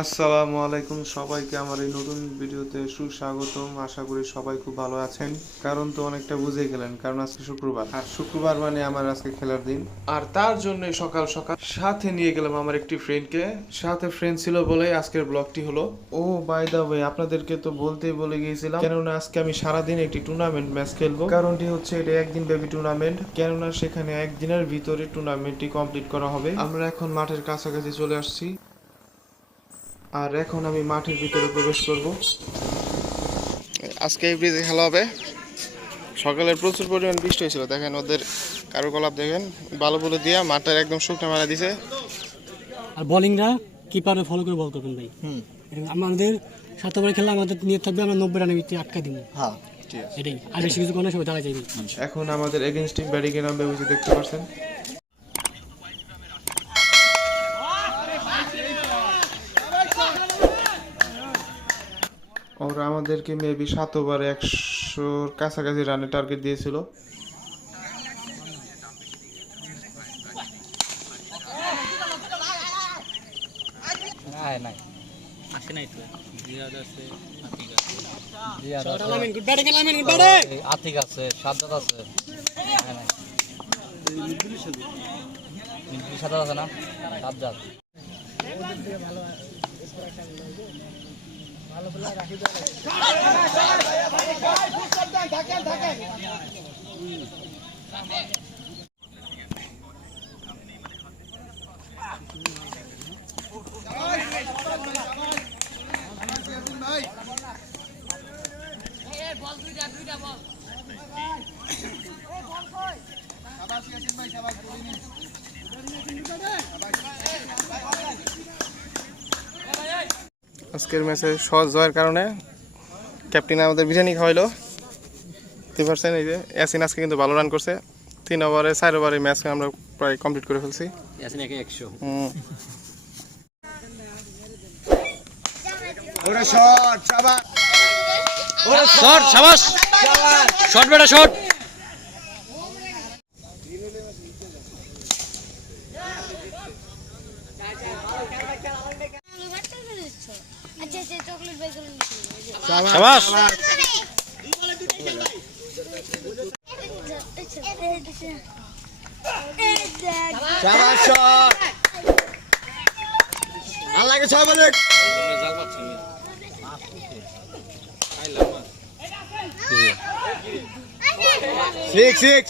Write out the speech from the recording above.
আসসালামু আলাইকুম সবাইকে আমার এই নতুন ভিডিওতে সুস্বাগতম। আশা করি সবাই খুব ভালো আছেন। কারণ তো অনেকটা বুঝে গেলেন, কারণ আজকে শুক্রবার, আর শুক্রবার মানে আমার আজকে খেলার দিন। আর তার জন্য সকাল সকাল সাথে নিয়ে গেলাম আমার একটি ফ্রেন্ডকে। সাথে ফ্রেন্ড ছিল বলে আজকের ব্লগটি হলো। ও বাই দা ওয়ে, আপনাদেরকে তো বলতেই বলে গিয়েছিলাম, কেননা আজকে আমি সারাদিন একটি টুর্নামেন্ট ম্যাচ খেলবো। কারণটি হচ্ছে এটা একদিন ব্যাপী টুর্নামেন্ট, কেননা সেখানে একদিনের ভিতরে টুর্নামেন্টটি কমপ্লিট করা হবে। আমরা এখন মাঠের কাছাকাছি চলে আসছি, আর এখন আমি মাঠের ভিতরে প্রবেশ করব। আজকে এই ব্রিজে খেলা হবে। সকালের প্রচুর পরিমাণ বৃষ্টি হয়েছিল, দেখেন ওদের কারুকলাপ দেখেন, বালু বুলু দিয়া মাঠটার একদম শুকনো মারা দিছে। আর বোলিংরা কিপারে ফলো করে বল করবেন ভাই। আমাদের 7 ওভার খেলা আমাদের নিয়ে থাকবে, আমরা 90 রানের ভিতরে আটকা দিব। হ্যাঁ এটাই, আর বেশি কিছু কোনো সময় দাঁড়ায় যাবে। এখন আমাদের এগেইনস্ট টিম ব্যাটিং এ নামবে, বুঝে দেখতে পাচ্ছেন। ওরা আমাদেরকে মেবি 7 ওভারে 100-র কাছাকাছি রানের টার্গেট দিয়েছিল। আতিক আছে, সাজ্জাদ আছে, সাজ্জাদ আছে না, সাজ্জাদ। আজকের ম্যাচে সহজ জয়ের কারণে ক্যাপ্টেন আমাদের বিরিয়ানি খাওয়াইলো। 3% এই যে ইয়াসিন আজকে কিন্তু ভালো রান করছে। 3 ওভারে 4 ওভারে ম্যাচ আমরা প্রায় কমপ্লিট করে ফেলছি। ইয়াসিন একে 100। ওরে শট, শাবাশ। ওরে শট, শাবাশ। শট বেটা, শট। শাবাশ। শাবাশ শট। আল্লাহকে ছয় বলে। 6